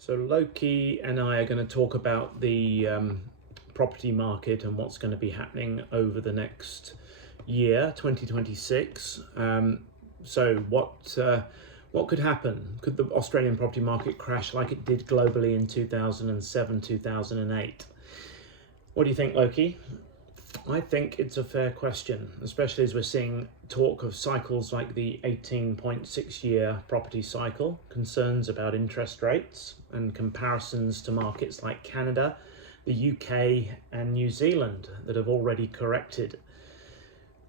So Loki and I are going to talk about the property market and what's going to be happening over the next year, 2026. So what could happen? Could the Australian property market crash like it did globally in 2007, 2008? What do you think, Loki? I think it's a fair question, especially as we're seeing talk of cycles like the 18.6-year property cycle, concerns about interest rates, and comparisons to markets like Canada, the UK, and New Zealand that have already corrected.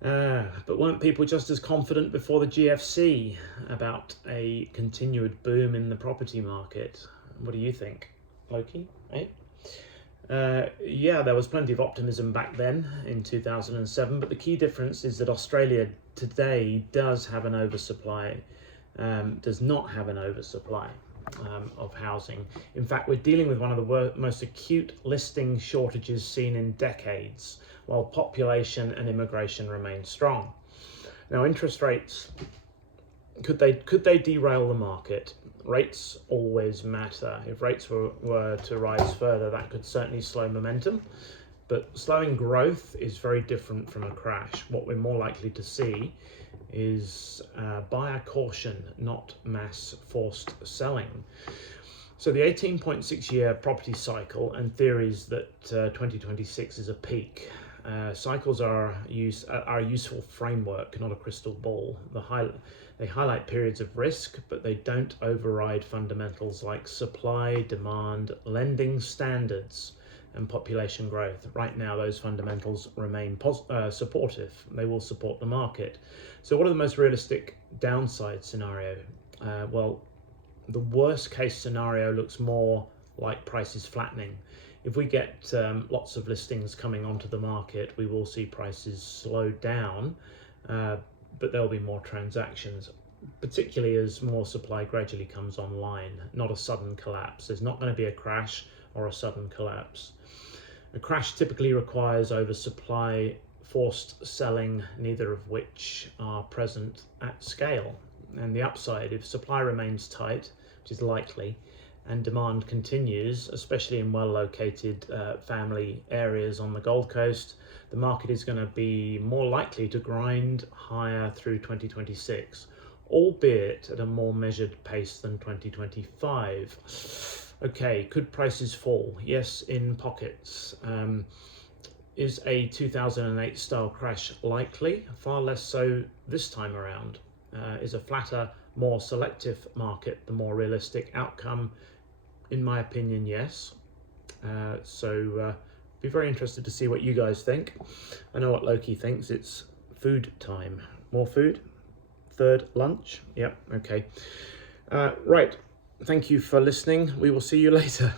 But weren't people just as confident before the GFC about a continued boom in the property market? What do you think, Loki? Eh? Yeah, there was plenty of optimism back then in 2007, but the key difference is that Australia today does have an oversupply, does not have an oversupply of housing. In fact, we're dealing with one of the most acute listing shortages seen in decades, while population and immigration remain strong. Now, interest rates, could they derail the market? Rates always matter. If rates were to rise further, that could certainly slow momentum. But slowing growth is very different from a crash. What we're more likely to see is buyer caution, not mass forced selling. So the 18.6-year property cycle and theories that 2026 is a peak. Cycles are a useful framework, not a crystal ball. They highlight periods of risk, but they don't override fundamentals like supply, demand, lending standards, and population growth. Right now, those fundamentals remain supportive. They will support the market. So what are the most realistic downside scenario? Well, the worst case scenario looks more like prices flattening. If we get lots of listings coming onto the market, we will see prices slow down, but there'll be more transactions, particularly as more supply gradually comes online, not a sudden collapse. There's not going to be a crash or a sudden collapse. A crash typically requires oversupply, forced selling, neither of which are present at scale. And the upside, if supply remains tight, which is likely, and demand continues, especially in well-located family areas on the Gold Coast, the market is going to be more likely to grind higher through 2026, albeit at a more measured pace than 2025. Okay, could prices fall? Yes, in pockets. Is a 2008 style crash likely? Far less so this time around. Is a flatter, more selective market the more realistic outcome? In my opinion, yes. So be very interested to see what you guys think. I know what Loki thinks. It's food time. More food? Third lunch? Yep, okay. Right. Thank you for listening. We will see you later.